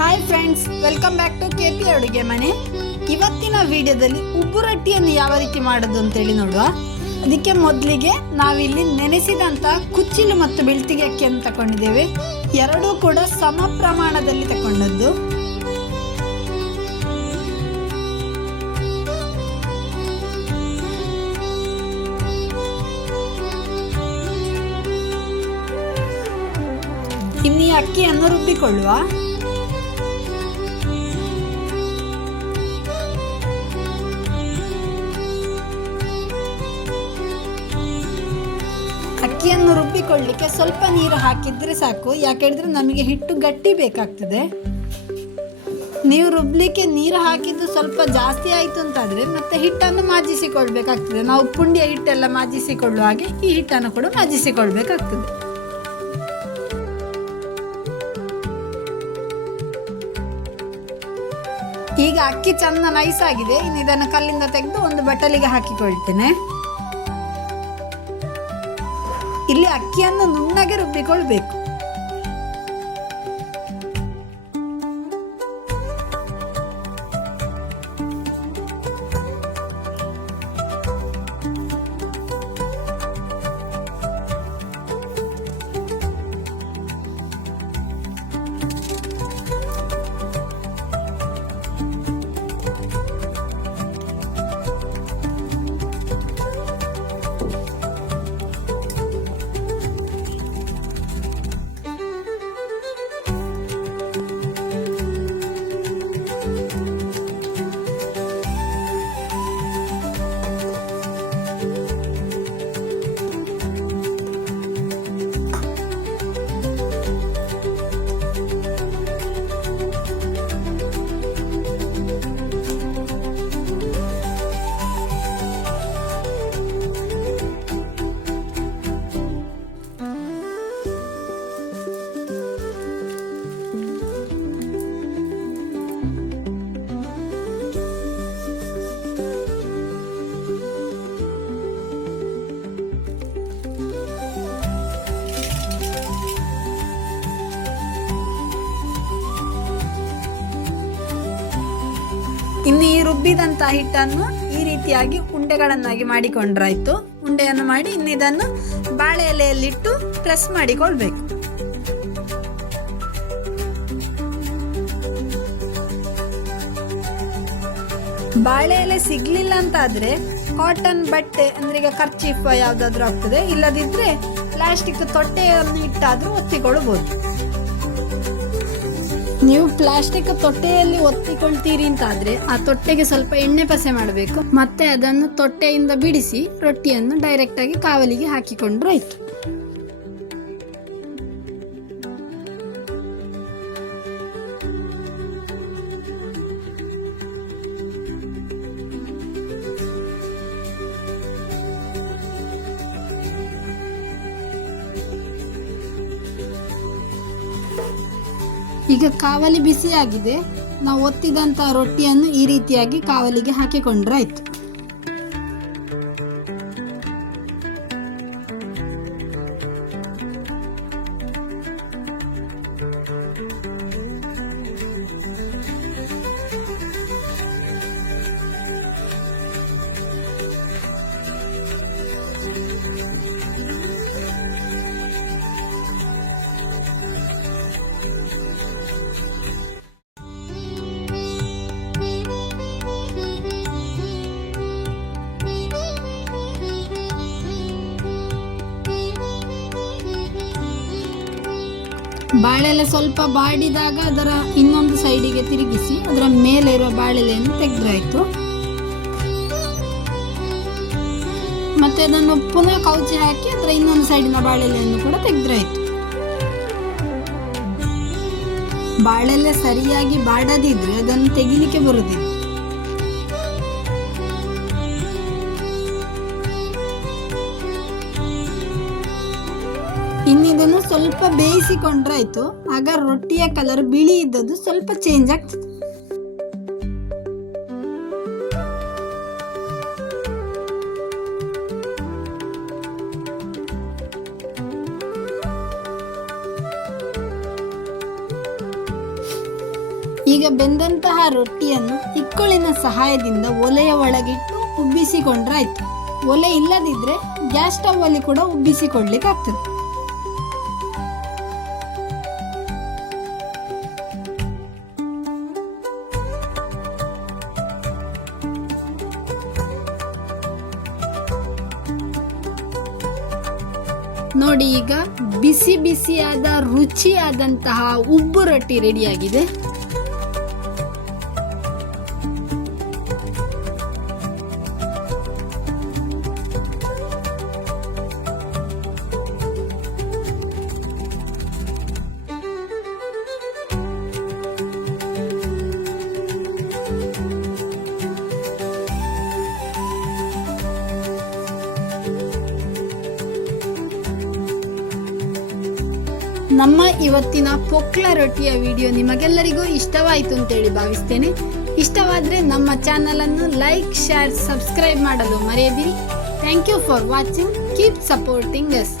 Hi friends, welcome back to KP ಅಡುಗೆ ಮನೆ. ಇವತ್ತಿನ ವಿಡಿಯೋದಲ್ಲಿ ಉಬ್ಬು ರೊಟ್ಟಿಯನ್ನು ಯಾವ ರೀತಿ ಮಾಡೋದು ಅಂತೇಳಿ ನೋಡುವ. ಅದಕ್ಕೆ ಮೊದಲಿಗೆ ನಾವಿಲ್ಲಿ ನೆನೆಸಿದಂಥ ಕುಚ್ಚಿಲು ಮತ್ತು ಬೆಳ್ತಿಗೆ ಅಕ್ಕಿಯನ್ನು ತಗೊಂಡಿದ್ದೇವೆ. ಎರಡೂ ಕೂಡ ಸಮ ಪ್ರಮಾಣದಲ್ಲಿ ತಗೊಂಡದ್ದು. ಇನ್ನು ಈ ಅಕ್ಕಿಯನ್ನು ರುಬ್ಬಿಕೊಳ್ಳುವ. ಅಕ್ಕಿಯನ್ನು ರುಬ್ಬಿಕೊಳ್ಳಿಕ್ಕೆ ಸ್ವಲ್ಪ ನೀರು ಹಾಕಿದ್ರೆ ಸಾಕು. ಯಾಕೆಂದ್ರೆ ನಮಗೆ ಹಿಟ್ಟು ಗಟ್ಟಿ ಬೇಕಾಗ್ತದೆ. ನೀವು ರುಬ್ಲಿಕ್ಕೆ ನೀರು ಹಾಕಿದ್ದು ಸ್ವಲ್ಪ ಜಾಸ್ತಿ ಆಯಿತು ಅಂತಾದರೆ ಮತ್ತೆ ಹಿಟ್ಟನ್ನು ಮಾಜಿಸಿಕೊಳ್ಬೇಕಾಗ್ತದೆ. ನಾವು ಪುಂಡಿಯ ಹಿಟ್ಟೆಲ್ಲ ಮಾಜಿಸಿಕೊಳ್ಳುವ ಹಾಗೆ ಈ ಹಿಟ್ಟನ್ನು ಕೂಡ ಮಾಜಿಸಿಕೊಳ್ಬೇಕಾಗ್ತದೆ. ಈಗ ಅಕ್ಕಿ ಚಂದ ನೈಸ್ ಆಗಿದೆ. ಇನ್ನು ಇದನ್ನು ಕಲ್ಲಿಂದ ತೆಗೆದು ಒಂದು ಬಟ್ಟಲಿಗೆ ಹಾಕಿಕೊಳ್ತೇನೆ. ಇಲ್ಲಿ ಅಕ್ಕಿಯನ್ನು ನುಣ್ಣಗೆ ರುಬ್ಬಿಕೊಳ್ಬೇಕು. ಇನ್ನು ಈ ರುಬ್ಬಿದಂತಹ ಹಿಟ್ಟನ್ನು ಈ ರೀತಿಯಾಗಿ ಉಂಡೆಗಳನ್ನಾಗಿ ಮಾಡಿಕೊಂಡ್ರಾಯ್ತು. ಉಂಡೆಯನ್ನು ಮಾಡಿ ಇನ್ನು ಇದನ್ನು ಬಾಳೆ ಎಲೆಯಲ್ಲಿಟ್ಟು ಪ್ರೆಸ್ ಮಾಡಿಕೊಳ್ಬೇಕು. ಬಾಳೆ ಎಲೆ ಸಿಗ್ಲಿಲ್ಲ ಅಂತಾದ್ರೆ ಕಾಟನ್ ಬಟ್ಟೆ ಅಂದ್ರೆ ಈಗ ಕರ್ಚೀಫ್ ಯಾವ್ದಾದ್ರು ಆಗ್ತದೆ. ಇಲ್ಲದಿದ್ರೆ ಪ್ಲಾಸ್ಟಿಕ್ ತೊಟ್ಟೆಯನ್ನು ಇಟ್ಟಾದ್ರೂ ಒತ್ತಿಕೊಳ್ಬಹುದು. ನೀವು ಪ್ಲಾಸ್ಟಿಕ್ ತೊಟ್ಟೆಯಲ್ಲಿ ಒತ್ತಿಕೊಳ್ತೀರಿ ಅಂತಾದ್ರೆ ಆ ತೊಟ್ಟೆಗೆ ಸ್ವಲ್ಪ ಎಣ್ಣೆ ಪಸೆ ಮಾಡಬೇಕು. ಮತ್ತೆ ಅದನ್ನು ತೊಟ್ಟೆಯಿಂದ ಬಿಡಿಸಿ ರೊಟ್ಟಿಯನ್ನು ಡೈರೆಕ್ಟ್ ಆಗಿ ಕಾವಲಿಗೆ ಹಾಕಿಕೊಂಡ್ರೆ ಆಯ್ತು. ಈಗ ಕಾವಲಿ ಬಿಸಿಯಾಗಿದೆ. ನಾವು ಒತ್ತಿದಂತಹ ರೊಟ್ಟಿಯನ್ನು ಈ ರೀತಿಯಾಗಿ ಕಾವಲಿಗೆ ಹಾಕಿಕೊಂಡ್ರೆ ಆಯ್ತು. ಬಾಳೆಲೆ ಸ್ವಲ್ಪ ಬಾಡಿದಾಗ ಅದರ ಇನ್ನೊಂದು ಸೈಡಿಗೆ ತಿರುಗಿಸಿ ಅದರ ಮೇಲೆ ಇರುವ ಬಾಳೆಲೆಯನ್ನು ತೆಗೆದ್ರಾಯ್ತು. ಮತ್ತೆ ಅದನ್ನು ಪುನಃ ಕೌಚಿ ಹಾಕಿ ಅದರ ಇನ್ನೊಂದು ಸೈಡಿನ ಬಾಳೆಲೆಯನ್ನು ಕೂಡ ತೆಗೆದ್ರಾಯ್ತು. ಬಾಳೆಲೆ ಸರಿಯಾಗಿ ಬಾಡದಿದ್ರೆ ಅದನ್ನು ತೆಗಿಲಿಕ್ಕೆ ಬರುವುದಿಲ್ಲ. ಇನ್ನಿದನ್ನು ಸ್ವಲ್ಪ ಬೇಯಿಸಿಕೊಂಡ್ರಾಯ್ತು. ಆಗ ರೊಟ್ಟಿಯ ಕಲರ್ ಬಿಳಿ ಇದ್ದದ್ದು ಸ್ವಲ್ಪ ಚೇಂಜ್ ಆಗ್ತದೆ. ಈಗ ಬೆಂದಂತಹ ರೊಟ್ಟಿಯನ್ನು ಇಕ್ಕುಳಿನ ಸಹಾಯದಿಂದ ಒಲೆಯ ಒಳಗಿಟ್ಟು ಉಬ್ಬಿಸಿಕೊಂಡ್ರಾಯ್ತು. ಒಲೆ ಇಲ್ಲದಿದ್ದರೆ ಗ್ಯಾಸ್ ಸ್ಟವ್ ಅಲ್ಲಿ ಕೂಡ ಉಬ್ಬಿಸಿಕೊಡ್ಲಿಕ್ಕಾಗ್ತದೆ. ನೋಡಿ, ಈಗ ಬಿಸಿ ಬಿಸಿಯಾದ ರುಚಿಯಾದಂತಹ ಉಬ್ಬು ರೊಟ್ಟಿ ರೆಡಿಯಾಗಿದೆ. ನಮ್ಮ ಇವತ್ತಿನ ಪೊಕ್ಲ ರೊಟ್ಟಿಯ ವಿಡಿಯೋ ನಿಮಗೆಲ್ಲರಿಗೂ ಇಷ್ಟವಾಯಿತು ಅಂತೇಳಿ ಭಾವಿಸ್ತೇನೆ. ಇಷ್ಟವಾದರೆ ನಮ್ಮ ಚಾನಲನ್ನು ಲೈಕ್, ಶೇರ್, ಸಬ್ಸ್ಕ್ರೈಬ್ ಮಾಡಲು ಮರೆಯದಿರಿ. Thank you for watching. Keep supporting us.